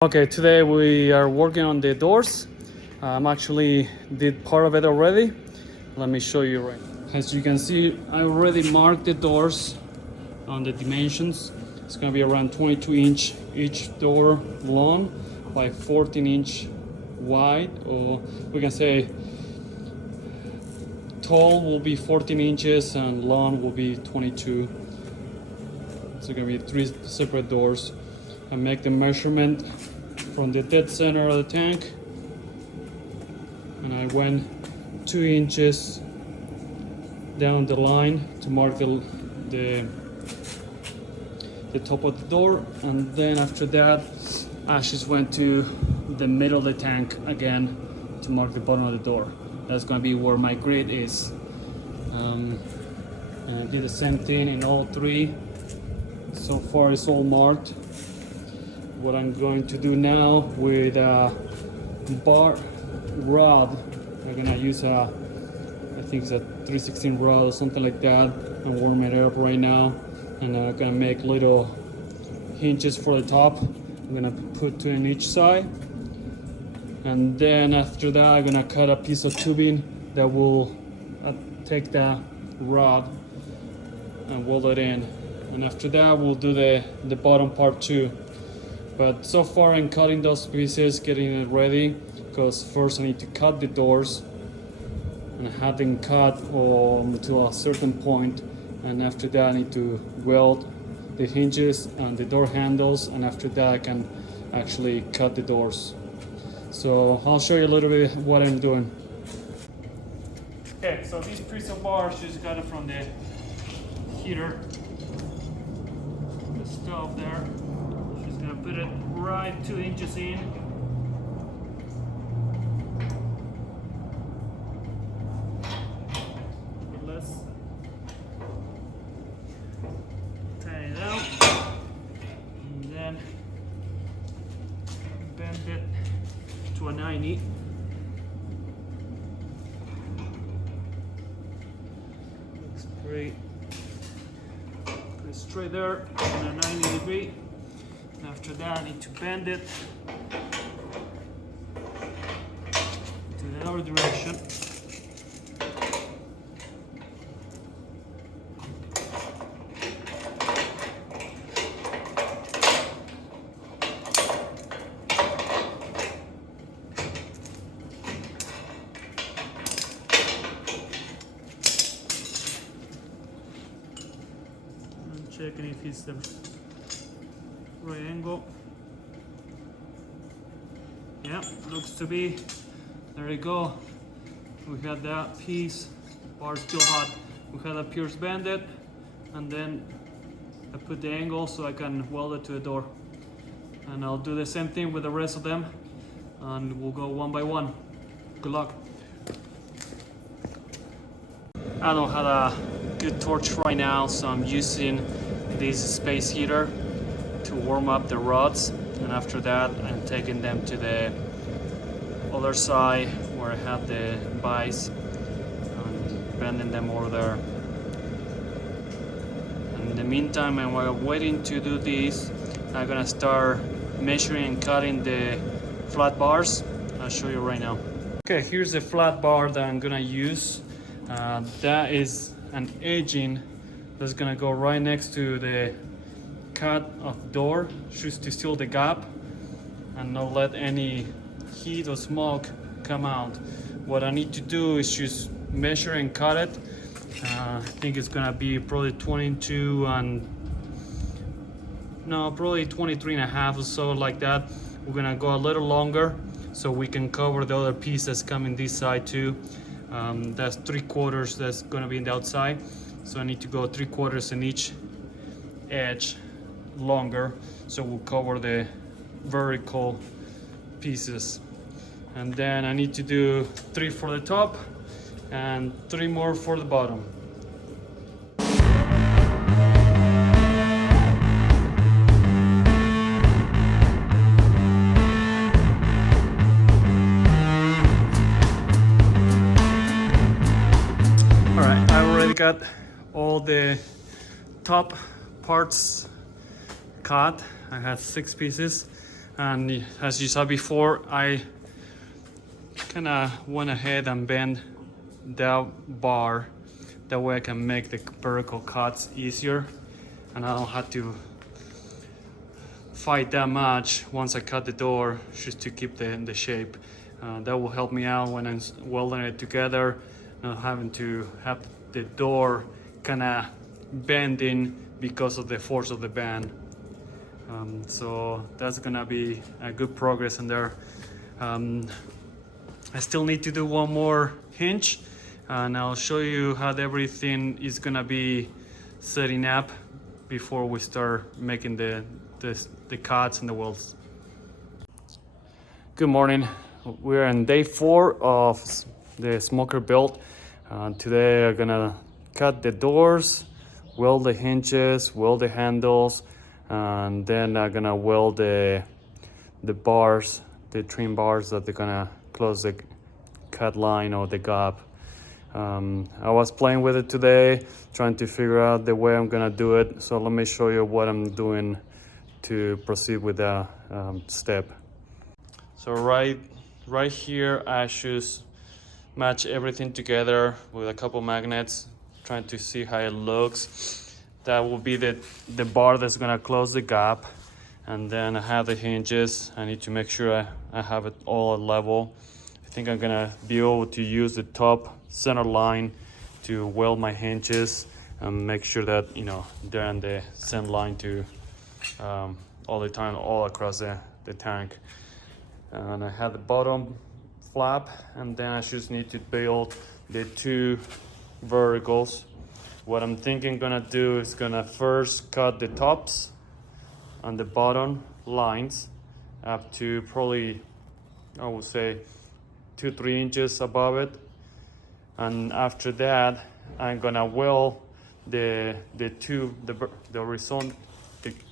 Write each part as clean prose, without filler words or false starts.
Okay, today we are working on the doors. I'm actually did part of it already. Let me show you right. As you can see, I already marked the doors on the dimensions. It's gonna be around 22 inch each door long by 14 inch wide, or we can say tall will be 14 inches and long will be 22. So gonna be 3 separate doors. I make the measurement from the dead center of the tank, and I went 2 inches down the line to mark the top of the door, and then after that I just went to the middle of the tank again to mark the bottom of the door. That's gonna be where my grid is. And I did the same thing in all 3. So far it's all marked. What I'm going to do now with a bar rod, I'm gonna use I think it's a 316 rod or something like that, and warm it up right now. And I'm gonna make little hinges for the top. I'm gonna put 2 in each side, and then after that I'm gonna cut a piece of tubing that will take the rod and weld it in. And after that we'll do the bottom part too. But so far I'm cutting those pieces, getting it ready, because first I need to cut the doors, and I have them cut to a certain point, and after that I need to weld the hinges and the door handles, and after that I can actually cut the doors. So I'll show you a little bit what I'm doing. Okay, so these piece of bars just got it from the heater, the stove there. Just gonna put it right 2 inches in. Let's tighten it out, and then bend it to a 90. Looks great. Put it straight there on a 90 degree. After that I need to bend it to the other direction. I'm checking if it's the right angle. Yeah, looks to be. There you go. We got that piece. Bar still hot. We had a pierce banded, and then I put the angle so I can weld it to the door. And I'll do the same thing with the rest of them, and we'll go one by one. Good luck. I don't have a good torch right now, so I'm using this space heater to warm up the rods, and after that I'm taking them to the other side where I have the vise and bending them over there. In the meantime, and while waiting to do this, I'm gonna start measuring and cutting the flat bars. I'll show you right now. Okay, here's the flat bar that I'm gonna use. That is an edging that's gonna go right next to the cut of door, just to seal the gap and not let any heat or smoke come out. What I need to do is just measure and cut it. I think it's gonna be probably 22 and no, probably 23 and a half or so, like that. We're gonna go a little longer so we can cover the other piece that's coming this side too. That's 3/4 that's gonna be in the outside, so I need to go 3/4 in each edge longer, so we'll cover the vertical pieces. And then I need to do 3 for the top and 3 more for the bottom. Alright, I already got all the top parts cut. I had 6 pieces. And as you saw before, I kind of went ahead and bent that bar. That way I can make the vertical cuts easier, and I don't have to fight that much once I cut the door just to keep the shape. That will help me out when I'm welding it together, not having to have the door kind of bending because of the force of the band. So that's gonna be a good progress in there. I still need to do one more hinge, and I'll show you how everything is gonna be setting up before we start making the cuts and the welds. Good morning. We're on day 4 of the smoker build. Today I'm gonna cut the doors, weld the hinges, weld the handles, and then I'm gonna weld the bars, the trim bars that they're gonna close the cut line or the gap. I was playing with it today, trying to figure out the way I'm gonna do it. So let me show you what I'm doing to proceed with the step. So right here, I just match everything together with a couple magnets, trying to see how it looks. That will be the bar that's gonna close the gap. And then I have the hinges. I need to make sure I have it all at level. I think I'm gonna be able to use the top center line to weld my hinges and make sure that, you know, they're on the center line to all the time, all across the tank. And I have the bottom flap, and then I just need to build the 2 verticals. What I'm thinking gonna do is gonna first cut the tops and the bottom lines up to probably, I would say, 2-3 inches above it. And after that, I'm gonna weld the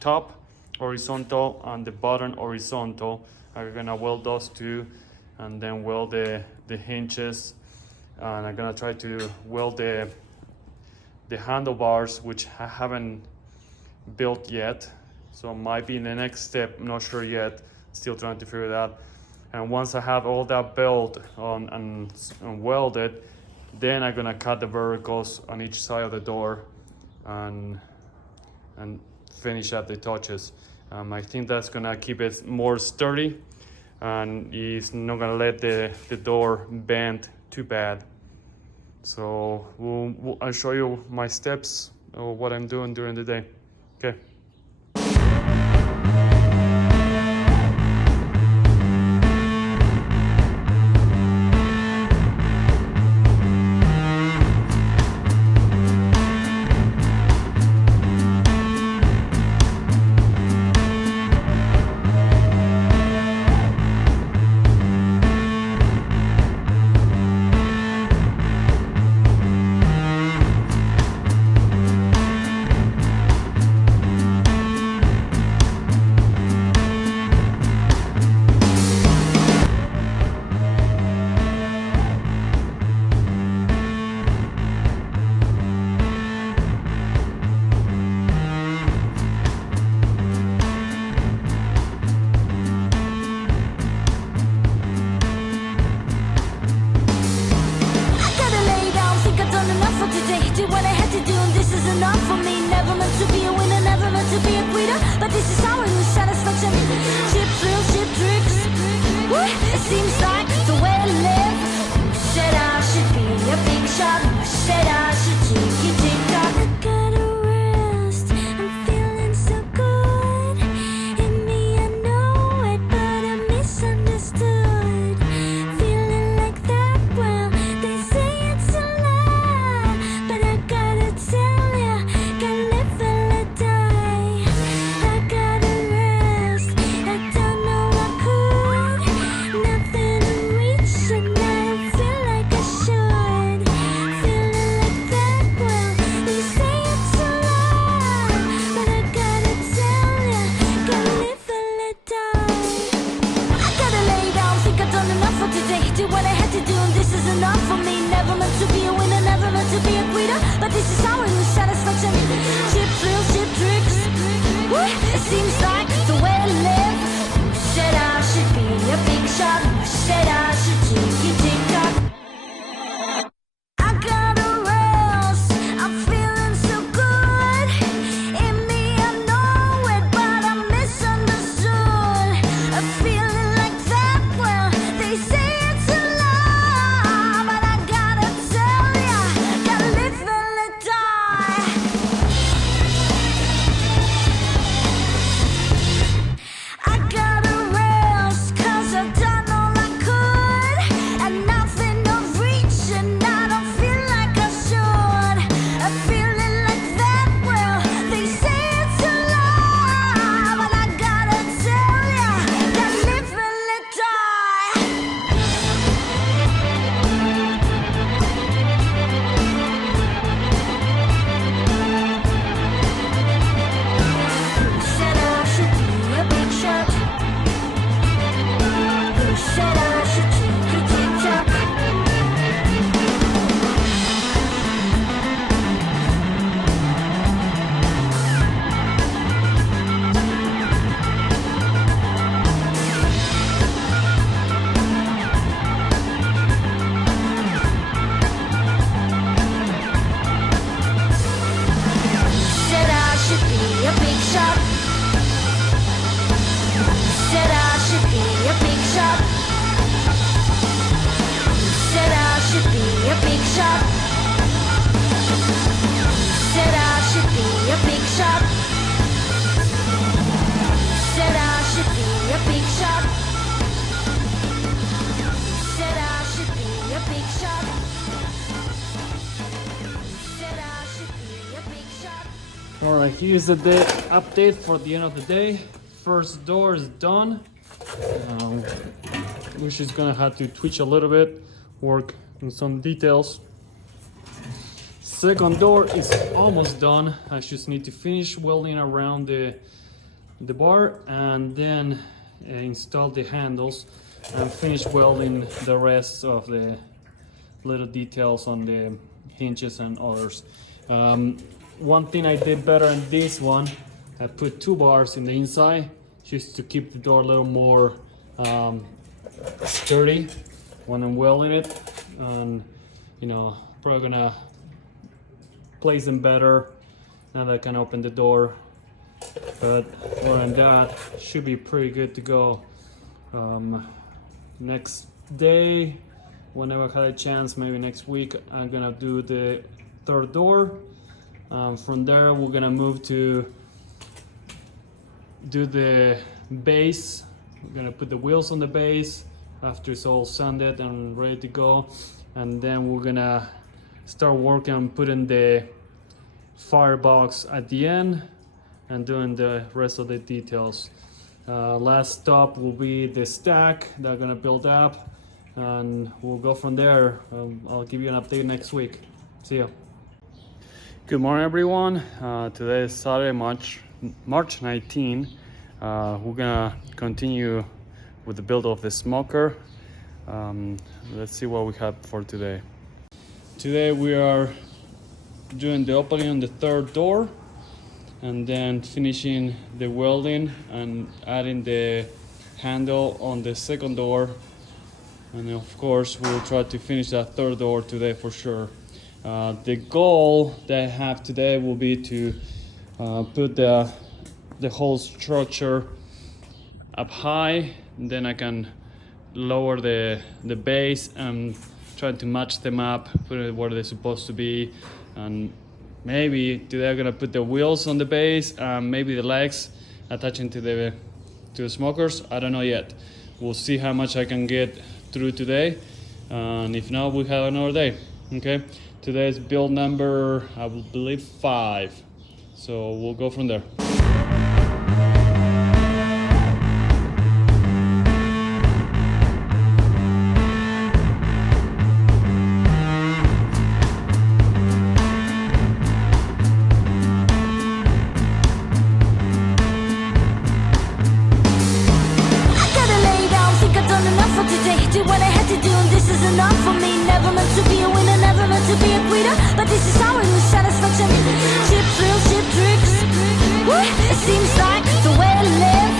top horizontal and the bottom horizontal. I'm gonna weld those 2, and then weld the hinges, and I'm gonna try to weld the handlebars, which I haven't built yet, so might be in the next step. I'm not sure yet, still trying to figure it out. And once I have all that built on and welded, then I'm gonna cut the verticals on each side of the door and finish up the touches. I think that's gonna keep it more sturdy, and it's not gonna let the door bend too bad. So I'll show you my steps or what I'm doing during the day. Okay. shot. Said I should take it, TikTok. I got a rails. I'm feeling so good. In me, I know it, but I'm misunderstood. I'm feeling like that. Well, they say it's a lie, but I gotta tell ya, gotta live and let die. I got a rails, 'cause I've done all I could, and nothing of reach, and I don't feel like I should. I'm feeling like that. Well, they say it's a lie, but I gotta tell ya, gotta live and let die. Said I should be a big shot. Said I should take a TikTok. Said I should be a big shot. Said I should be a big shot. Said I should be a big shot. Said I should be a big shot. Said I should be a big shot. Said I should be a big shot. Said I should be a big shot. Alright, here's the day update for the end of the day. First door is done. We're just gonna have to twitch a little bit, work on some details. Second door is almost done. I just need to finish welding around the bar and then install the handles and finish welding the rest of the little details on the hinges and others. One thing I did better in this one, I put 2 bars in the inside just to keep the door a little more sturdy when I'm welding it, and you know, probably gonna place them better now that I can open the door. But other than that, should be pretty good to go. Next day, whenever I have a chance, maybe next week, I'm gonna do the third door. From there, we're gonna move to do the base. We're gonna put the wheels on the base after it's all sanded and ready to go, and then we're gonna start working on putting the firebox at the end and doing the rest of the details. Last stop will be the stack that I'm gonna build up, and we'll go from there. I'll give you an update next week. See you. Good morning, everyone. Today is Saturday, March 19. We're gonna continue with the build of the smoker. Let's see what we have for today. Today we are doing the opening on the third door and then finishing the welding and adding the handle on the second door. And of course, we'll try to finish that third door today for sure. The goal that I have today will be to put the whole structure up high, and then I can lower the base and try to match them up, put it where they're supposed to be. And maybe today I'm gonna put the wheels on the base, maybe the legs attaching to the smokers. I don't know yet. We'll see how much I can get through today, and if not, we have another day. Okay, today's build number, I believe 5, so we'll go from there. Enough for me, never meant to be a winner, never meant to be a quitter. But this is how I lose satisfaction. Cheap thrills, cheap tricks. Woo! It seems like the way I live.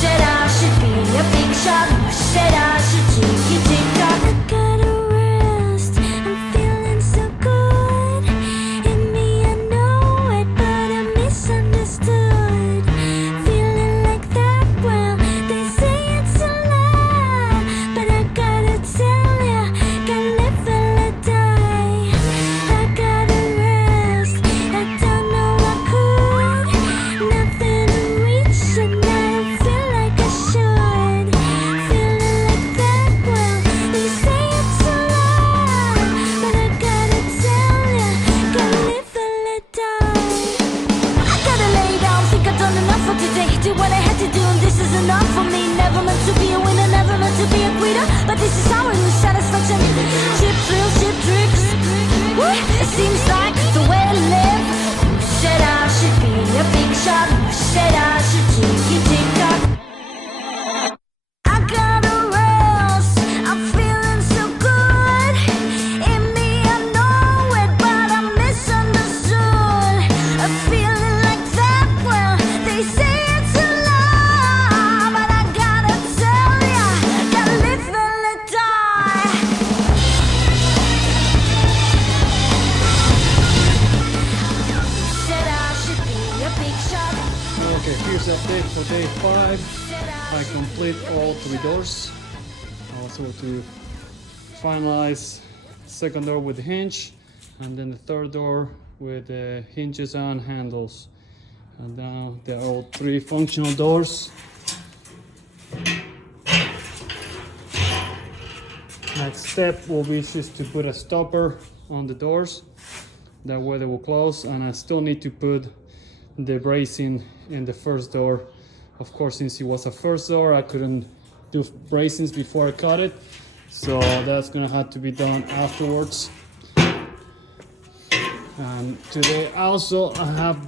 Said I should be a big shot. Said I failure, but this is our new satisfaction. Cheap thrills, cheap tricks. Woo, it seems like the way to live. Who said I should be a big shot? Who said I should tick-tock? I gotta rest. I'm feeling so good. In me, I know it, but I'm misunderstood. A feeling like that, well, they say it's a lie, but I gotta tell ya, gotta live and let die. Said I should be a big shot. Okay, here's the update for day 5. Said I complete all 3 doors. I was able to finalize the second door with the hinge, and then the third door with the hinges and handles. And now they're all 3 functional doors. Next step will be just to put a stopper on the doors. That way they will close, and I still need to put the bracing in the first door. Of course, since it was a first door, I couldn't do bracings before I cut it, so that's gonna have to be done afterwards. And today also I have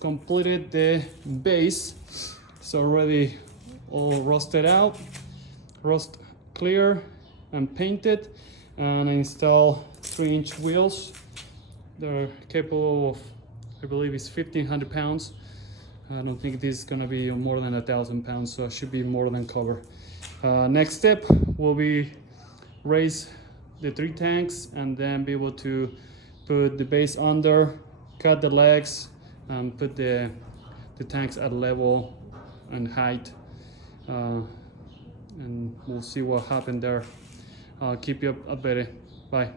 completed the base. It's already all rusted out, rust clear and painted, and I install 3-inch wheels. They're capable of, I believe it's 1,500 pounds. I don't think this is gonna be more than 1,000 pounds, so it should be more than cover. Next step will be raise the 3 tanks and then be able to put the base under, cut the legs, and put the tanks at level and height. And we'll see what happened there. I'll keep you updated. Bye.